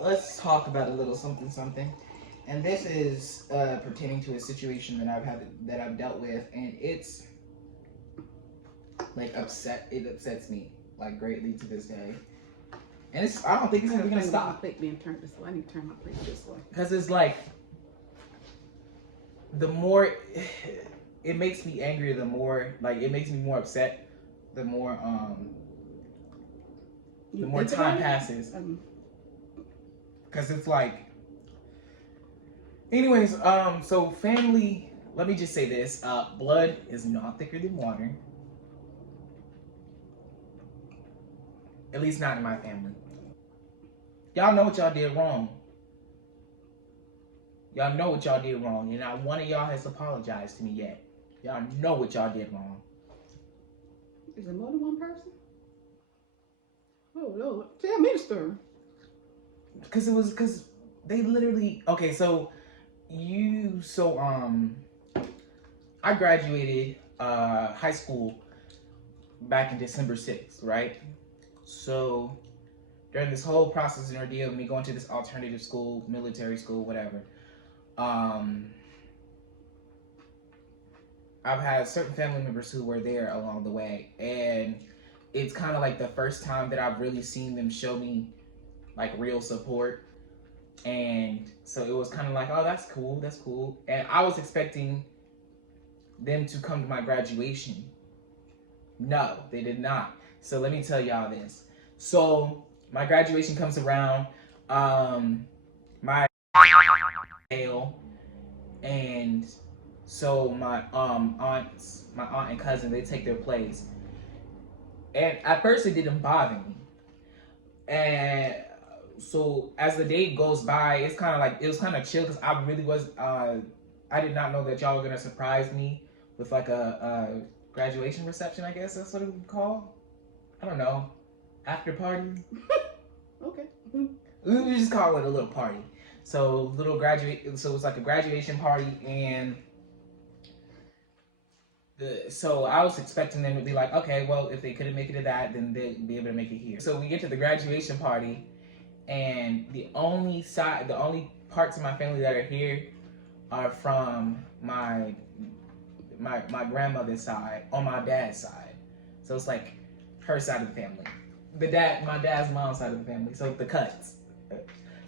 let's talk about a little something something. And this is pertaining to a situation that I've dealt with, and it's like it upsets me like greatly to this day. And I don't think it's ever gonna stop. My plate being turned this way. I need to turn my plate this way. Because it's like, the more it makes me angry, the more like it makes me more upset, the more time passes. Because it's like, anyways, so family, let me just say this, blood is not thicker than water. At least not in my family. Y'all know what y'all did wrong. Y'all know what y'all did wrong, and not one of y'all has apologized to me yet. Y'all know what y'all did wrong. Is it more than one person? Oh Lord, tell me the story. Because they literally, okay, so I graduated high school back in December 6th, right? So during this whole process and ordeal of me going to this alternative school, military school, whatever, I've had certain family members who were there along the way, and it's kind of like the first time that I've really seen them show me like real support. And so it was kind of like, oh, that's cool. And I was expecting them to come to my graduation. No, they did not. So let me tell y'all this. So my graduation comes around, my and so my aunt and cousin, they take their place. And at first it didn't bother me. And so as the day goes by, it was kind of chill, because I really was, I did not know that y'all were going to surprise me with like a graduation reception, I guess that's what it would be called. I don't know. After party? Okay. We just call it a little party. So it was like a graduation party, and so I was expecting them to be like, okay, well, if they couldn't make it to that, then they'd be able to make it here. So we get to the graduation party, and the only parts of my family that are here are from my grandmother's side, on my dad's side. So it's like her side of the family. My dad's mom's side of the family. So the Cuts.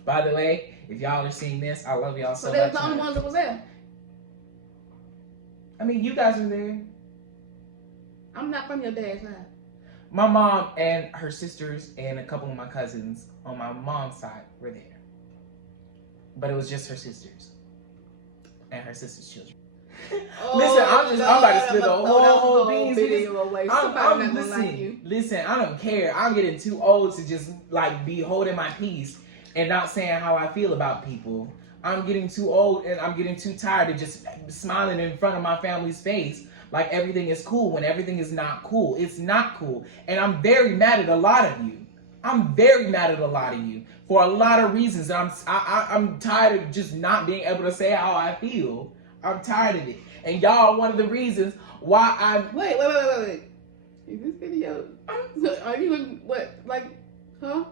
By the way, if y'all are seeing this, I love y'all so much. So they're the only ones that was there. I mean, you guys are there. I'm not from your dad's side. My mom and her sisters and a couple of my cousins on my mom's side were there. But it was just her sisters and her sister's children. Oh, listen, I'm about to split the whole beans. Video away. Listen, I don't care. I'm getting too old to just like be holding my peace and not saying how I feel about people. I'm getting too old, and I'm getting too tired of just smiling in front of my family's face like everything is cool when everything is not cool. It's not cool. And I'm very mad at a lot of you. I'm very mad at a lot of you for a lot of reasons. I'm tired of just not being able to say how I feel. I'm tired of it. And y'all are one of the reasons why I'm... Wait. Is this video... Are you gonna... What? Like... Huh?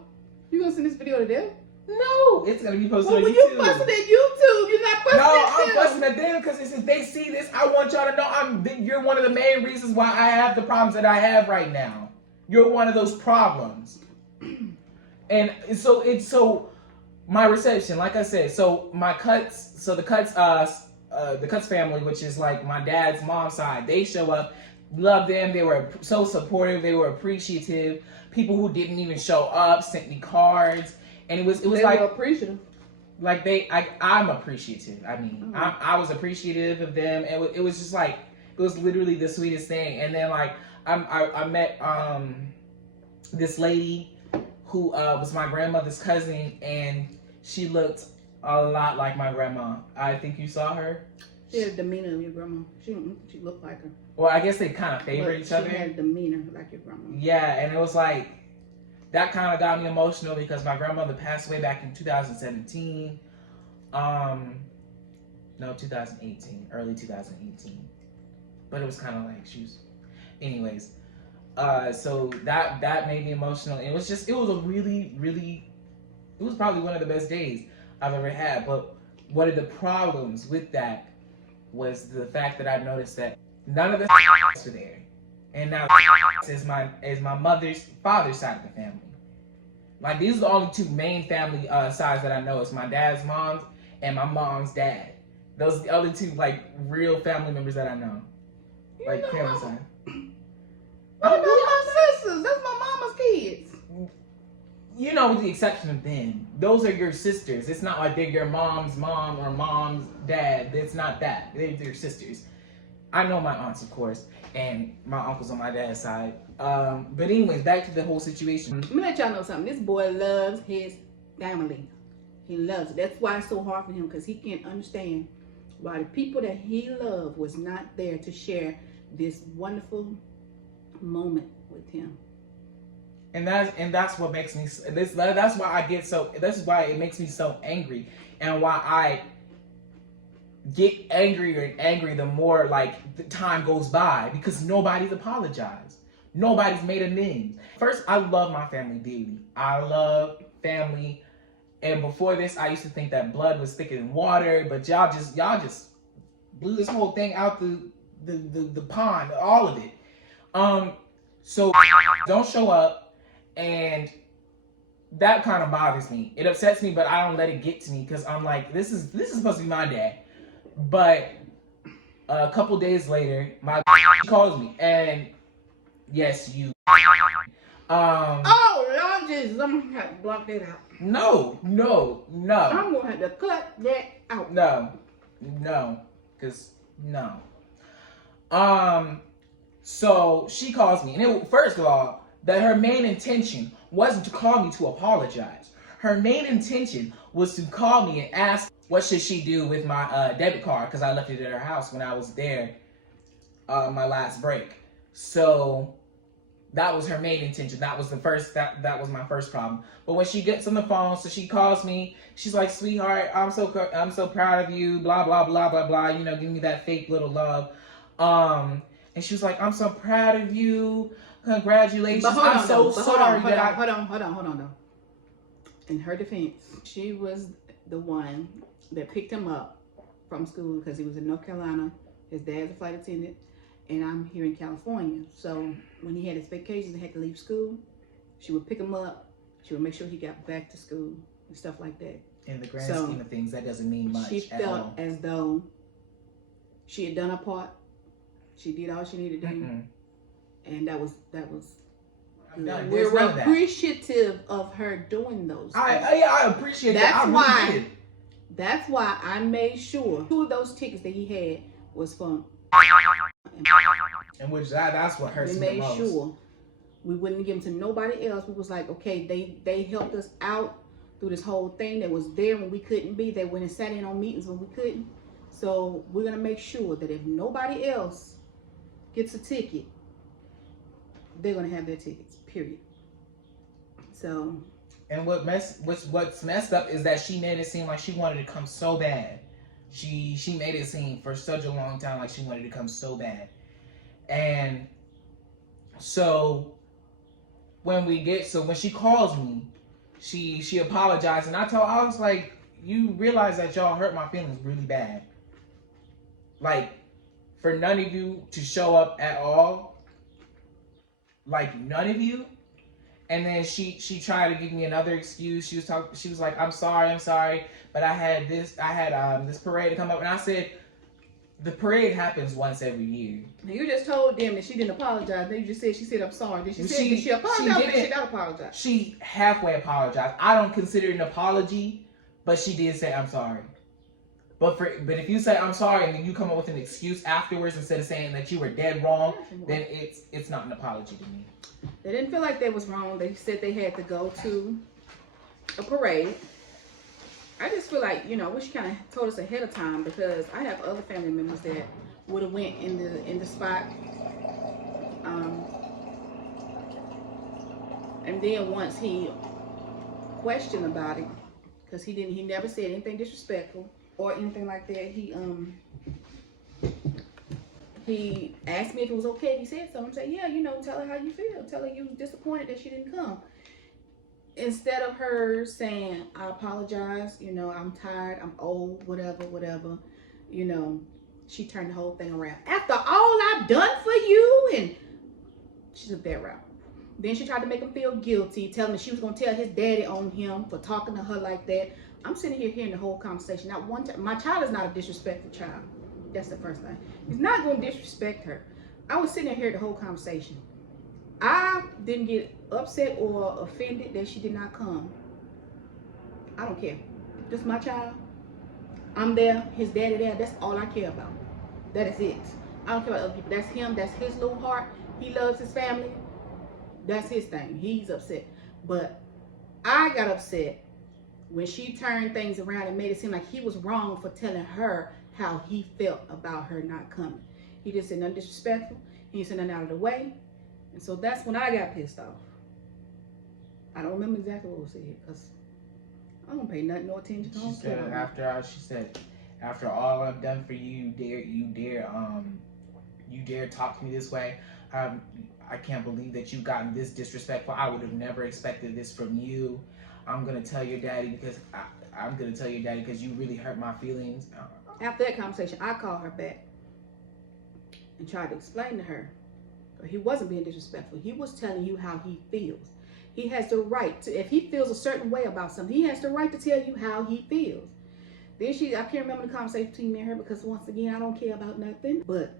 You gonna send this video to them? No, it's gonna be posted on YouTube. You posted it YouTube. You're not posting it. No, I'm posting it them because if they see this, I want y'all to know you're one of the main reasons why I have the problems that I have right now. You're one of those problems. And so my reception, like I said, so the Cuts family, which is like my dad's mom's side, they show up, love them. They were so supportive. They were appreciative. People who didn't even show up sent me cards. And it was they like were appreciative. Like I'm appreciative. I mean, I was appreciative of them, and it was just like, it was literally the sweetest thing. And then like I met this lady who was my grandmother's cousin, and she looked a lot like my grandma. I think you saw her. She had the demeanor of your grandma. She looked like her. Well, I guess they kind of favor each other. She had a demeanor like your grandma. Yeah, and it was like, that kind of got me emotional because my grandmother passed away back in 2017. No, 2018, early 2018. But it was kind of like anyways. So that made me emotional. It was a really, really It was probably one of the best days I've ever had. But one of the problems with that was the fact that I noticed that none of the were there. And now is my mother's father's side of the family. Like, these are the only two main family sides that I know. It's my dad's mom and my mom's dad. Those are the only two, like, real family members that I know. Like, family side. What about my sisters? That's my mama's kids. You know, with the exception of them, those are your sisters. It's not like they're your mom's mom or mom's dad. It's not that. They're your sisters. I know my aunts, of course, and my uncles on my dad's side. But anyways, back to the whole situation. Let me let y'all know something. This boy loves his family. He loves it. That's why it's so hard for him, because he can't understand why the people that he loved was not there to share this wonderful moment with him. And that's what makes me that's why I get so, this is why it makes me so angry, and why I get angrier and angrier the more like the time goes by, because nobody's apologized. Nobody's made amends. First, I love my family dearly. I love family. And before this, I used to think that blood was thicker than water, but y'all just blew this whole thing out the pond, all of it. So don't show up, and that kind of bothers me. It upsets me, but I don't let it get to me, because I'm like, this is supposed to be my dad. But a couple days later, my calls me, and yes, you. Oh Lord Jesus, I'm gonna have to block that out. No. I'm gonna have to cut that out. No, because no. So she calls me, and first of all, that her main intention wasn't to call me to apologize. Her main intention was to call me and ask what should she do with my debit card, because I left it at her house when I was there my last break. So that was her main intention. That was that was my first problem. But when she gets on the phone, so she calls me, she's like, sweetheart, I'm so proud of you, blah blah blah blah blah, you know, give me that fake little love. And she was like, I'm so proud of you, congratulations. I'm so sorry. Hold on though. In her defense, she was the one that picked him up from school, because he was in North Carolina. His dad's a flight attendant, and I'm here in California. So when he had his vacations and had to leave school, she would pick him up. She would make sure he got back to school and stuff like that. In the grand scheme of things, that doesn't mean much. She felt as though she had done her part. She did all she needed to do, and that was. We're appreciative of her doing those things. I appreciate that. That's why I made sure 2 of those tickets that he had was from. And which that's what hurts me the most. We made sure we wouldn't give them to nobody else. We was like, okay, they helped us out through this whole thing. They was there when we couldn't be. They went and sat in on meetings when we couldn't. So we're gonna make sure that if nobody else gets a ticket, they're gonna have their tickets. Period. So. And what's messed up is that she made it seem like she wanted to come so bad. She made it seem for such a long time like she wanted to come so bad. And so when she calls me, she apologized, and I was like, you realize that y'all hurt my feelings really bad. Like, for none of you to show up at all, like none of you. And then she tried to give me another excuse. She was like, I'm sorry, but I had this parade to come up, and I said, the parade happens once every year. You just told them that she didn't apologize. Then you just said she said I'm sorry. Then did she apologize? Or did she not apologize? She halfway apologized. I don't consider it an apology, but she did say I'm sorry. But if you say I'm sorry and then you come up with an excuse afterwards instead of saying that you were dead wrong, then it's not an apology to me. They didn't feel like they was wrong. They said they had to go to a parade. I just feel like, you know, wish she kind of told us ahead of time, because I have other family members that would have went in the spot. And then once he questioned about it, because he never said anything disrespectful or anything like that. He asked me if it was okay if he said something. I said, yeah, you know, tell her how you feel. Tell her you was disappointed that she didn't come. instead of her saying, I apologize, you know, I'm tired, I'm old, whatever, you know, she turned the whole thing around. After all I've done for you, and she took that route. Then she tried to make him feel guilty, telling him she was going to tell his daddy on him for talking to her like that. I'm sitting here hearing the whole conversation. Not one time. My child is not a disrespectful child. That's the first thing. He's not going to disrespect her. I was sitting there hearing the whole conversation. I didn't get upset or offended that she did not come. I don't care. This is my child. I'm there. His daddy there. That's all I care about. That is it. I don't care about other people. That's him. That's his little heart. He loves his family. That's his thing. He's upset. But I got upset when she turned things around and made it seem like he was wrong for telling her how he felt about her not coming. He just said nothing disrespectful. He didn't say nothing out of the way. And so that's when I got pissed off. I don't remember exactly what was said because I don't pay nothing, no attention to him. She said, after all I've done for you, you dare talk to me this way. I can't believe that you've gotten this disrespectful. I would have never expected this from you. I'm gonna tell your daddy because you really hurt my feelings. After that conversation, I called her back and tried to explain to her. He wasn't being disrespectful. He was telling you how he feels. He has the right to, if he feels a certain way about something, he has the right to tell you how he feels. Then I can't remember the conversation between me and her because once again, I don't care about nothing. But,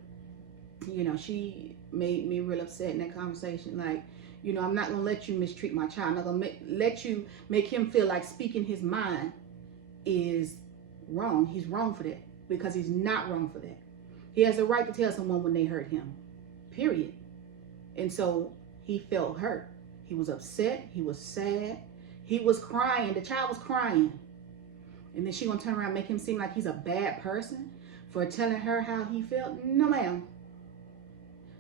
you know, she made me real upset in that conversation. Like, you know, I'm not going to let you mistreat my child. I'm not going to let you make him feel like speaking his mind is wrong. He's wrong for that because he's not wrong for that. He has the right to tell someone when they hurt him, period. And so he felt hurt. He was upset. He was sad. He was crying. The child was crying. And then she gonna turn around and make him seem like he's a bad person for telling her how he felt? No, ma'am.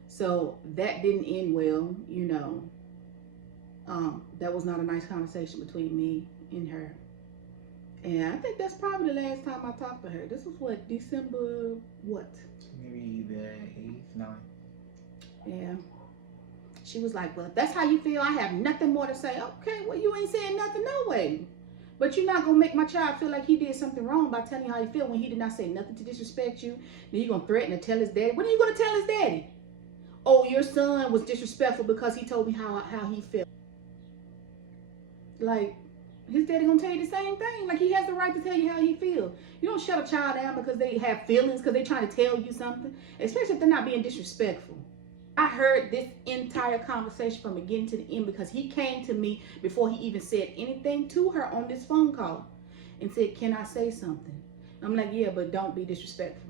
So that didn't end well, you know. That was not a nice conversation between me and her. And I think that's probably the last time I talked to her. This was what, December what? Maybe the 8th, 9th. Yeah. She was like, well, if that's how you feel, I have nothing more to say. Okay, well, you ain't saying nothing, no way. But you're not going to make my child feel like he did something wrong by telling you how he feel when he did not say nothing to disrespect you. Then you're going to threaten to tell his daddy. What are you going to tell his daddy? Oh, your son was disrespectful because he told me how he felt. Like, his daddy going to tell you the same thing. Like, he has the right to tell you how he feels. You don't shut a child down because they have feelings, because they're trying to tell you something. Especially if they're not being disrespectful. I heard this entire conversation from beginning to the end because he came to me before he even said anything to her on this phone call and said, can I say something? I'm like, yeah, but don't be disrespectful.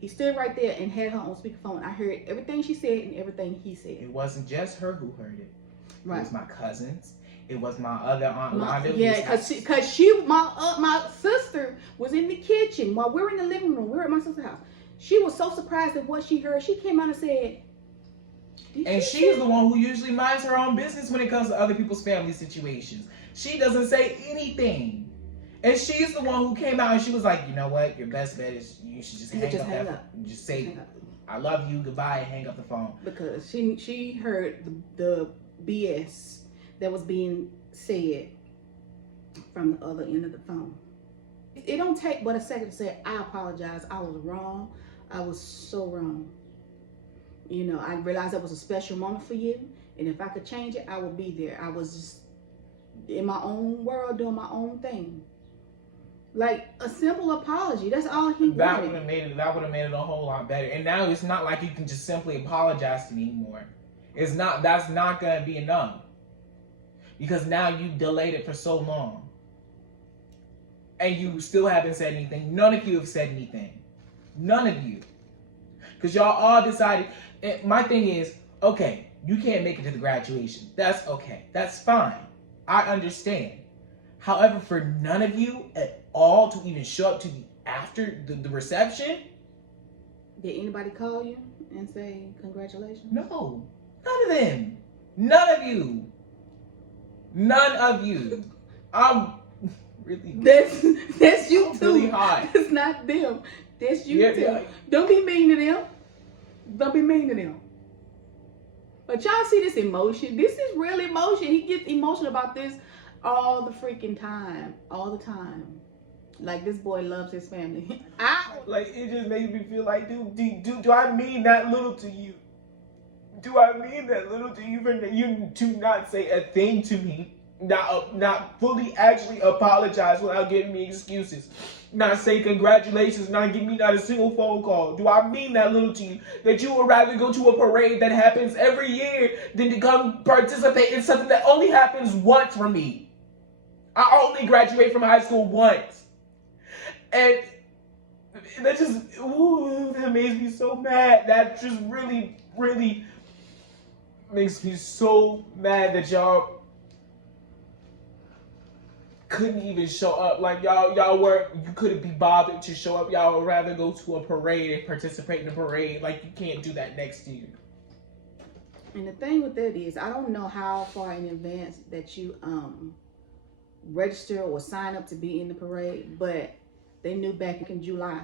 He stood right there and had her on speakerphone. I heard everything she said and everything he said. It wasn't just her who heard it. Right. It was my cousins. It was my other aunt Londa. Yeah, because my sister was in the kitchen while we were in the living room. We were at my sister's house. She was so surprised at what she heard. She came out and said, and she's the one who usually minds her own business when it comes to other people's family situations. She doesn't say anything. And she's the one who came out and she was like, you know what? Your best bet is you should just hang up. Just say, I love you, goodbye, and hang up the phone. Because she heard the BS that was being said from the other end of the phone. It don't take but a second to say, I apologize. I was wrong. I was so wrong. You know, I realized that was a special moment for you. And if I could change it, I would be there. I was just in my own world doing my own thing. Like a simple apology. That's all he wanted. That would have made it a whole lot better. And now it's not like you can just simply apologize to me anymore. That's not gonna be enough. Because now you've delayed it for so long. And you still haven't said anything. None of you have said anything. None of you. Because y'all all decided. My thing is, okay, you can't make it to the graduation. That's okay. That's fine. I understand. However, for none of you at all to even show up to after the reception. Did anybody call you and say congratulations? No. None of them. None of you. None of you. I'm really. That's you too. Really hot. It's not them. That's you too. Yeah. Don't be mean to them. Don't be mean to them. But y'all see this emotion. This is real emotion. He gets emotional about this. all the freaking time, all the time. Like, this boy loves his family. Like, it just makes me feel like, do I mean that little to you? Do I mean that little to you for you to not say a thing to me? Not fully actually apologize without giving me excuses. Not say congratulations, not give me not a single phone call. Do I mean that little to you? That you would rather go to a parade that happens every year than to come participate in something that only happens once for me? I only graduate from high school once. And that just, ooh, that makes me so mad. That just really, really makes me so mad that y'all couldn't even show up. Like, you couldn't be bothered to show up. Y'all would rather go to a parade and participate in a parade. Like, you can't do that next year. And the thing with that is, I don't know how far in advance that you register or sign up to be in the parade, but they knew back in July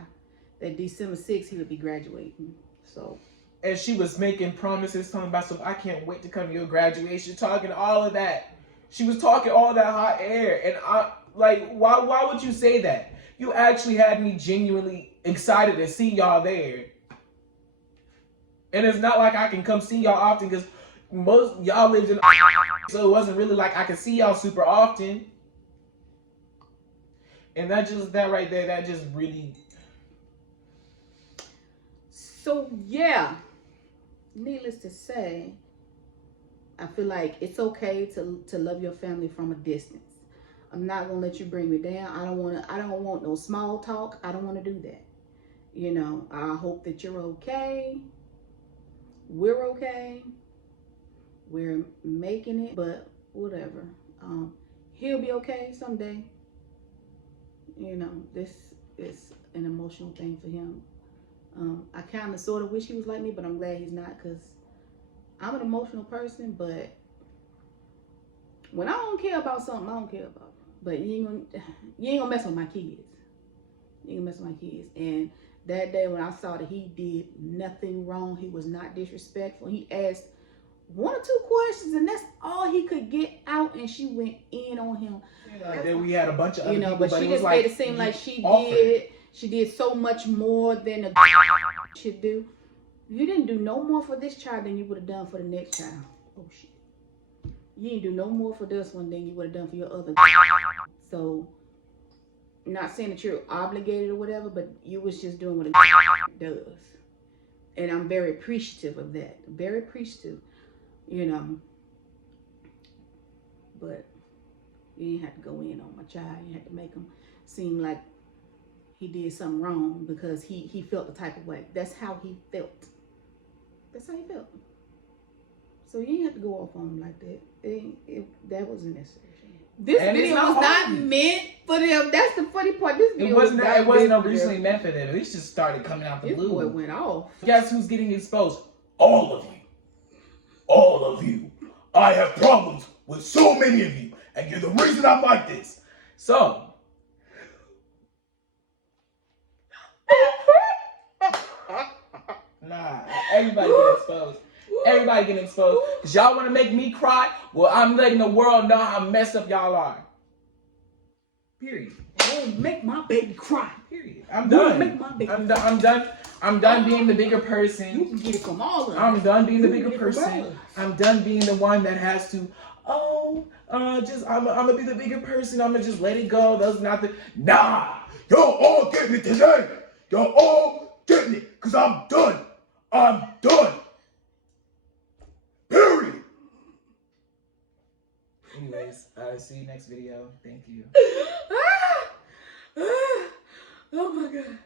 that December 6th he would be graduating. So, and she was making promises, talking about, so I can't wait to come to your graduation, talking all of that. She was talking all that hot air, and I like, why would you say that? You actually had me genuinely excited to see y'all there. And it's not like I can come see y'all often because most y'all lived in, so it wasn't really like I could see y'all super often. And that right there, that just really. So yeah, needless to say, I feel like it's okay to love your family from a distance. I'm not gonna let you bring me down. I don't want no small talk. I don't want to do that. You know, I hope that you're okay. We're okay. We're making it, but whatever. He'll be okay someday. You know, this is an emotional thing for him. I kind of sort of wish he was like me, but I'm glad he's not, because I'm an emotional person, but when I don't care about something, I don't care about it. But you ain't gonna mess with my kids. You ain't gonna mess with my kids. And that day when I saw that he did nothing wrong, he was not disrespectful, he asked 1 or 2 questions, and that's all he could get out, and she went in on him. Like, then we had a bunch of other people, but she just made it seem like she did so much more than a should do. You didn't do no more for this child than you would have done for the next child. Oh shit. You didn't do no more for this one than you would have done for your other. So, not saying that you're obligated or whatever, but you was just doing what a does. And I'm very appreciative of that. Very appreciative, you know. But you didn't have to go in on my child. You had to make him seem like he did something wrong because he felt the type of way. That's how he felt. That's how he felt. So you didn't have to go off on him like that. That wasn't necessary. This video was not meant for them. That's the funny part. This video it wasn't originally meant for them. It just started coming out the blue. This boy went off. Guess who's getting exposed? All of you. All of you. I have problems with so many of you, and you're the reason I'm like this. So, nah, everybody get exposed. Everybody getting exposed. Because y'all want to make me cry? Well, I'm letting the world know how messed up y'all are. Period. Don't make my baby cry. Period. I'm done. Make my baby I'm done. I'm done being the bigger person. You can get it from all of them. I'm done being the bigger person. I'm done being the one that has to, I'm gonna be the bigger person. I'm gonna just let it go. That's not the, nah. Y'all all getting it today. Y'all all getting it. Because I'm done. I'm done. Period. Anyways, see you next video. Thank you. Oh my God.